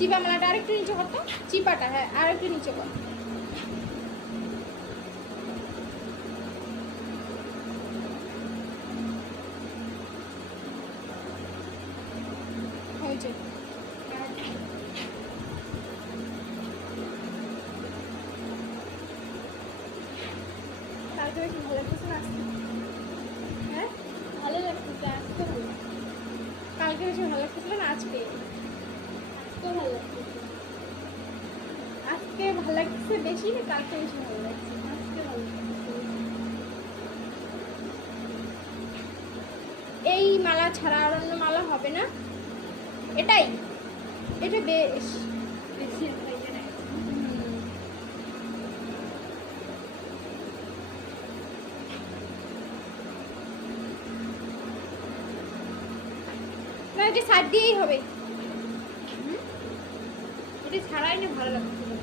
চিপা মালাটা আরেকটু নিচে করতো, চিপাটা হ্যাঁ আরেকটু নিচে কর। হয়েছে কালকে বেশি ভালো লাগতেছে না আজকে? হ্যাঁ ভালো লাগতেছে, আজকে ভালো লাগতেছে। কালকে বেশি ভালো লাগতেছিল না আজকে? আজকে ভালো লাগতেছে। আজকে ভালো লাগতেছে বেশি না কালকে বেশি ভালো লাগছে? আজকে ভালো লাগতেছে। এই মালা ছাড়া আর অন্য মালা হবে না? এটাই, এটা বেশ বেশি একটা ইয়ে নাই। না এটা সাইড দিয়েই হবে। এটা ছাড়াই না ভালো লাগতেছে।